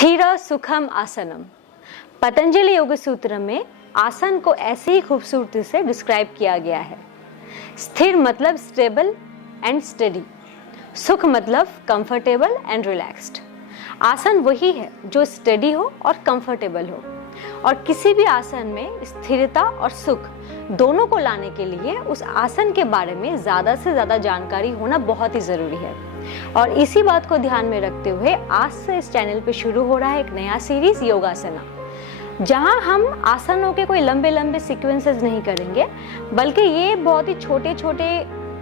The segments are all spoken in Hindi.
स्थिर सुखम आसनम। पतंजलि योग सूत्र में आसन को ऐसे ही खूबसूरती से डिस्क्राइब किया गया है। स्थिर मतलब स्टेबल एंड स्टेडी, सुख मतलब कंफर्टेबल एंड रिलैक्स्ड। आसन वही है जो स्टेडी हो और कंफर्टेबल हो, और किसी भी आसन में स्थिरता और सुख दोनों को लाने के लिए उस आसन के बारे में ज़्यादा से ज़्यादा जानकारी होना बहुत ही ज़रूरी है। और इसी बात को ध्यान में रखते हुए आज से इस चैनल पे शुरू हो रहा है एक नया सीरीज योगासना, जहां हम आसनों के कोई लंबे लंबे सीक्वेंसेस नहीं करेंगे, बल्कि ये बहुत ही छोटे छोटे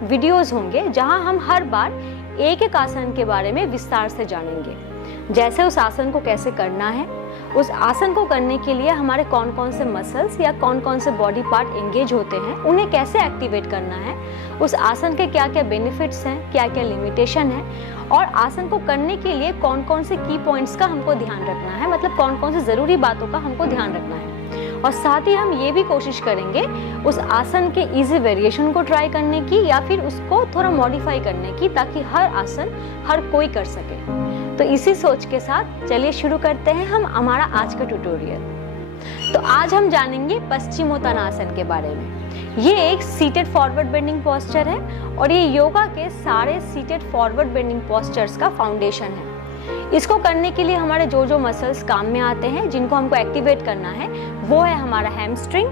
वीडियोस होंगे जहां हम हर बार एक एक आसन के बारे में विस्तार से जानेंगे। जैसे उस आसन को कैसे करना है, उस आसन को करने के लिए हमारे कौन कौन से मसल्स या कौन कौन से बॉडी पार्ट एंगेज होते हैं, उन्हें कैसे एक्टिवेट करना है, उस आसन के क्या क्या बेनिफिट्स हैं, क्या क्या लिमिटेशन है, और आसन को करने के लिए कौन कौन से की पॉइंट्स का हमको ध्यान रखना है, मतलब कौन कौन से ज़रूरी बातों का हमको ध्यान रखना है। और साथ ही हम ये भी कोशिश करेंगे उस आसन के इजी वेरिएशन को ट्राई करने की या फिर उसको थोड़ा मॉडिफाई करने की, ताकि हर आसन हर कोई कर सके। तो इसी सोच के साथ चलिए शुरू करते हैं हम हमारा आज का ट्यूटोरियल। तो आज हम जानेंगे पश्चिमोत्तानासन के बारे में। ये एक सीटेड फॉरवर्ड बेंडिंग पोस्चर है और ये योगा के सारे सीटेड फॉरवर्ड बेंडिंग पोस्चर्स का फाउंडेशन है। इसको करने के लिए हमारे जो जो मसल्स काम में आते हैं, जिनको हमको एक्टिवेट करना है, वो है हमारा हैमस्ट्रिंग,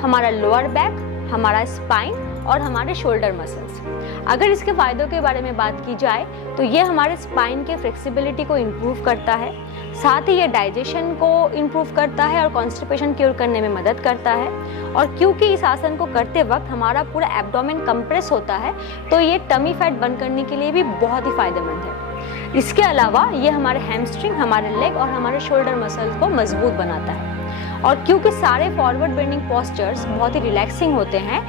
हमारा लोअर बैक, हमारा स्पाइन और हमारे शोल्डर मसल्स। अगर इसके फायदों के बारे में बात की जाए तो ये हमारे स्पाइन के फ्लेक्सिबिलिटी को इम्प्रूव करता है, साथ ही ये डाइजेशन को इम्प्रूव करता है और कॉन्स्टिपेशन क्योर करने में मदद करता है। और क्योंकि इस आसन को करते वक्त हमारा पूरा एब्डोमेन कंप्रेस होता है, तो ये टमी फैट बर्न करने के लिए भी बहुत ही फायदेमंद है। इसके अलावा ये हमारे हैमस्ट्रिंग, हमारे लेग और हमारे शोल्डर मसल्स को मजबूत बनाता है। और क्योंकि सारे फॉरवर्ड बेंडिंग पोस्चर्स बहुत ही रिलैक्सिंग होते हैं,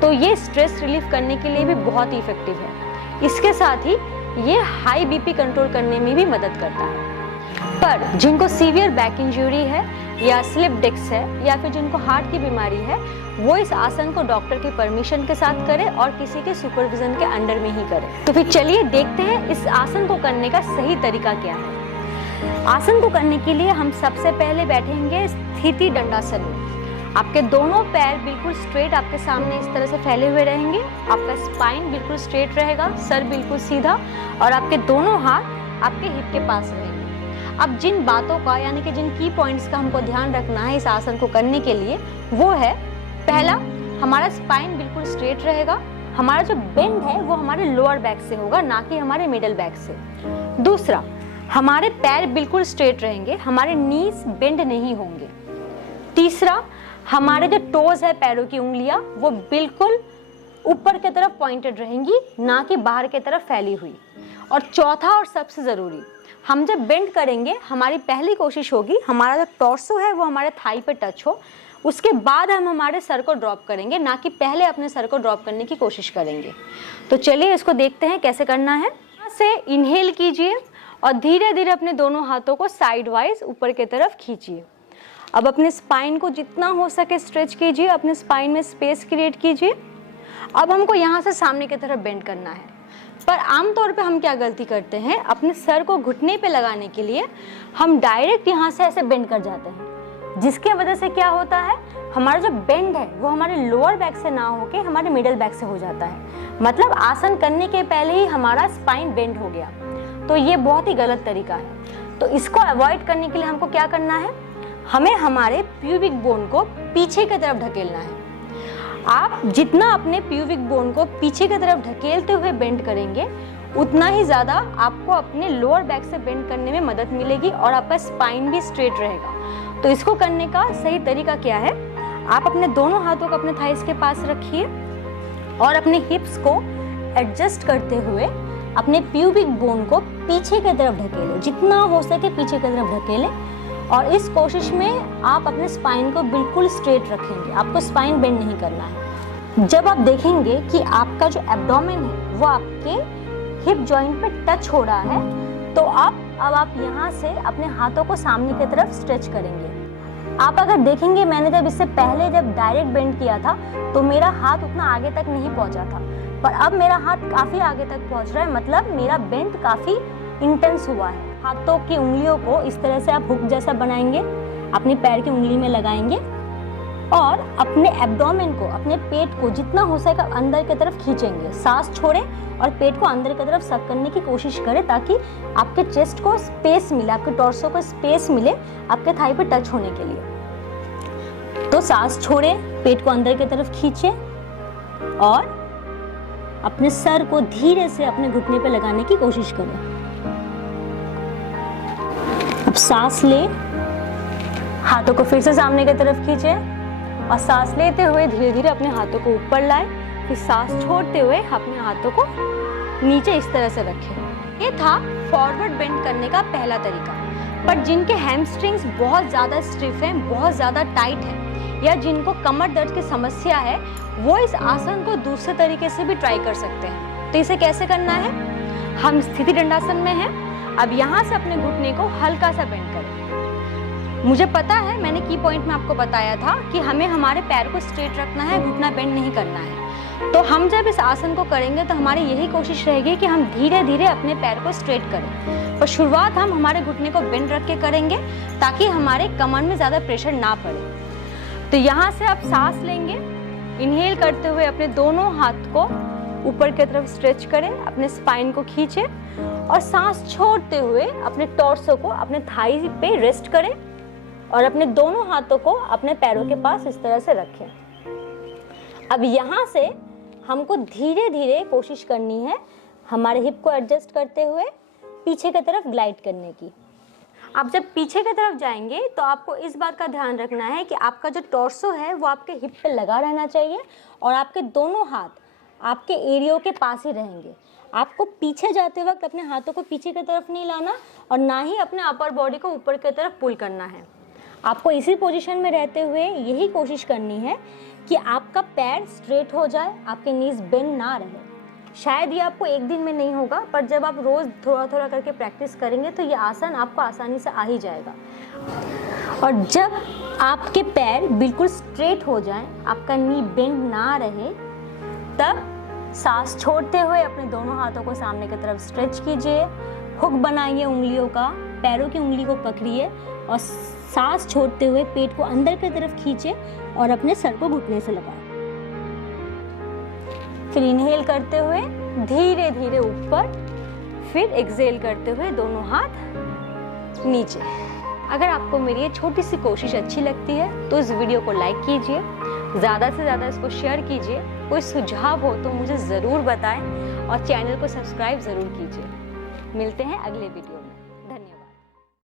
तो ये स्ट्रेस रिलीफ करने के लिए भी बहुत ही इफेक्टिव है। इसके साथ ही ये हाई बीपी कंट्रोल करने में भी मदद करता है। पर जिनको सीवियर बैक इंजरी है या स्लिप डिस्क है या फिर जिनको हार्ट की बीमारी है, वो इस आसन को डॉक्टर की परमिशन के साथ करें और किसी के सुपरविजन के अंडर में ही करें। तो फिर चलिए देखते हैं इस आसन को करने का सही तरीका क्या है। आसन को करने के लिए हम सबसे पहले बैठेंगे स्थिति दंडासन में। आपके दोनों पैर बिल्कुल स्ट्रेट आपके सामने इस तरह से फैले हुए रहेंगे, आपका स्पाइन बिल्कुल स्ट्रेट रहेगा, सर बिल्कुल सीधा, और आपके दोनों हाथ आपके हिप के पास रहेंगे। अब जिन बातों का, यानी कि जिन की पॉइंट्स का हमको ध्यान रखना है इस आसन को करने के लिए, वो है पहला, हमारा स्पाइन बिल्कुल स्ट्रेट रहेगा। हमारा जो बेंड है वो हमारे लोअर बैक से होगा, ना कि हमारे मिडल बैक से। दूसरा, हमारे पैर बिल्कुल स्ट्रेट रहेंगे, हमारे नीज बेंड नहीं होंगे। तीसरा, हमारे जो टोज है, पैरों की उंगलियां, वो बिल्कुल ऊपर की तरफ पॉइंटेड रहेंगी, ना कि बाहर की तरफ फैली हुई। और चौथा और सबसे जरूरी, हम जब बेंड करेंगे, हमारी पहली कोशिश होगी हमारा जो टॉर्सो है वो हमारे थाई पे टच हो, उसके बाद हम हमारे सर को ड्रॉप करेंगे, ना कि पहले अपने सर को ड्रॉप करने की कोशिश करेंगे। तो चलिए इसको देखते हैं कैसे करना है। यहाँ से इनहेल कीजिए और धीरे धीरे अपने दोनों हाथों को साइड वाइज ऊपर की तरफ खींचिए। अब अपने स्पाइन को जितना हो सके स्ट्रेच कीजिए, अपने स्पाइन में स्पेस क्रिएट कीजिए। अब हमको यहाँ से सामने की तरफ बेंड करना है, पर आमतौर पे हम क्या गलती करते हैं, अपने सर को घुटने पे लगाने के लिए हम डायरेक्ट यहाँ से ऐसे बेंड कर जाते हैं, जिसके वजह से क्या होता है, हमारा जो बेंड है वो हमारे लोअर बैक से ना होके हमारे मिडल बैक से हो जाता है। मतलब आसन करने के पहले ही हमारा स्पाइन बेंड हो गया, तो ये बहुत ही गलत तरीका है। तो इसको अवॉइड करने के लिए हमको क्या करना है, हमें हमारे प्यूबिक बोन को पीछे की तरफ ढकेलना है। आप जितना अपने प्यूबिक बोन को पीछे की तरफ ढकेलते हुए बेंड करेंगे, उतना ही ज़्यादा आपको अपने लोअर बैक से बेंड करने में मदद मिलेगी और आपका स्पाइन भी स्ट्रेट रहेगा। तो इसको करने का सही तरीका क्या है, आप अपने दोनों हाथों को अपने थाइस के पास रखिए और अपने हिप्स को एडजस्ट करते हुए अपने प्यूबिक बोन को पीछे की तरफ ढकेलें, जितना हो सके पीछे की तरफ ढकेलें। और इस कोशिश में आप अपने स्पाइन को बिल्कुल स्ट्रेट रखेंगे, आपको स्पाइन बेंड नहीं करना है। जब आप देखेंगे कि आपका जो एब्डोमेन है वो आपके हिप जॉइंट पे टच हो रहा है, तो अब आप यहाँ से अपने हाथों को सामने की तरफ स्ट्रेच करेंगे। आप अगर देखेंगे, मैंने जब इससे पहले जब डायरेक्ट बेंड किया था तो मेरा हाथ उतना आगे तक नहीं पहुँचा था, पर अब मेरा हाथ काफ़ी आगे तक पहुँच रहा है, मतलब मेरा बेंड काफ़ी इंटेंस हुआ है। हाथों की उंगलियों को इस तरह से आप हुक जैसा बनाएंगे, अपने पैर की उंगली में लगाएंगे और अपने एब्डोमेन को, अपने पेट को जितना हो सके अंदर की तरफ खींचेंगे। सांस छोड़ें और पेट को अंदर की तरफ सक करने की कोशिश करें ताकि आपके चेस्ट को स्पेस मिले, आपके टॉर्सो को स्पेस मिले आपके थाई पे टच होने के लिए। तो सांस छोड़ें, पेट को अंदर की तरफ खींचें और अपने सर को धीरे से अपने घुटने पे लगाने की कोशिश करें। अब सांस लें, हाथों को फिर से सामने की तरफ खींचें और सांस लेते हुए धीरे धीरे अपने हाथों को ऊपर लाएं, फिर सांस छोड़ते हुए अपने हाथों को नीचे इस तरह से रखें। ये था फॉरवर्ड बेंड करने का पहला तरीका। पर जिनके हैमस्ट्रिंग्स बहुत ज़्यादा स्टिफ हैं, बहुत ज़्यादा टाइट हैं या जिनको कमर दर्द की समस्या है, वो इस आसन को दूसरे तरीके से भी ट्राई कर सकते हैं। तो इसे कैसे करना है? हम स्थिति दंडासन में हैं। अब यहाँ से अपने घुटने को हल्का सा बेंड करें। मुझे पता है, मैंने की पॉइंट में आपको बताया था कि हमें हमारे पैर को स्ट्रेट रखना है, घुटना बेंड नहीं करना है। तो हम जब इस आसन को करेंगे तो हमारी यही कोशिश रहेगी कि हम धीरे धीरे अपने पैर को स्ट्रेट करें। पर शुरुआत हम हमारे घुटने को बेंड रख के करेंगे ताकि हमारे कमर में ज़्यादा प्रेशर ना पड़े। तो यहाँ से आप सांस लेंगे, इनहेल करते हुए अपने दोनों हाथ को ऊपर की तरफ स्ट्रेच करें, अपने स्पाइन को खींचें और सांस छोड़ते हुए अपने टॉर्सो को अपने थाई पे रेस्ट करें और अपने दोनों हाथों को अपने पैरों के पास इस तरह से रखें। अब यहाँ से हमको धीरे धीरे कोशिश करनी है हमारे हिप को एडजस्ट करते हुए पीछे की तरफ ग्लाइड करने की। आप जब पीछे की तरफ जाएंगे तो आपको इस बात का ध्यान रखना है कि आपका जो टॉर्सो है वो आपके हिप पे लगा रहना चाहिए और आपके दोनों हाथ आपके एरियो के पास ही रहेंगे। आपको पीछे जाते वक्त अपने हाथों को पीछे की तरफ नहीं लाना और ना ही अपने अपर बॉडी को ऊपर की तरफ पुल करना है। आपको इसी पोजीशन में रहते हुए यही कोशिश करनी है कि आपका पैर स्ट्रेट हो जाए, आपके नीज बेंड ना रहे। शायद ये आपको एक दिन में नहीं होगा, पर जब आप रोज थोड़ा थोड़ा करके प्रैक्टिस करेंगे तो ये आसन आपको आसानी से आ ही जाएगा। और जब आपके पैर बिल्कुल स्ट्रेट हो जाएं, आपका नी बेंड ना रहे, तब सांस छोड़ते हुए अपने दोनों हाथों को सामने की तरफ स्ट्रेच कीजिए, हुक बनाइए उंगलियों का, पैरों की उंगली को पकड़िए और सांस छोड़ते हुए पेट को अंदर की तरफ खींचे और अपने सर को घुटने से लगाएं। फिर इनहेल करते हुए धीरे धीरे ऊपर, फिर एक्सहेल करते हुए दोनों हाथ नीचे। अगर आपको मेरी ये छोटी सी कोशिश अच्छी लगती है तो इस वीडियो को लाइक कीजिए, ज़्यादा से ज़्यादा इसको शेयर कीजिए। कोई सुझाव हो तो मुझे ज़रूर बताएं और चैनल को सब्सक्राइब ज़रूर कीजिए। मिलते हैं अगले वीडियो।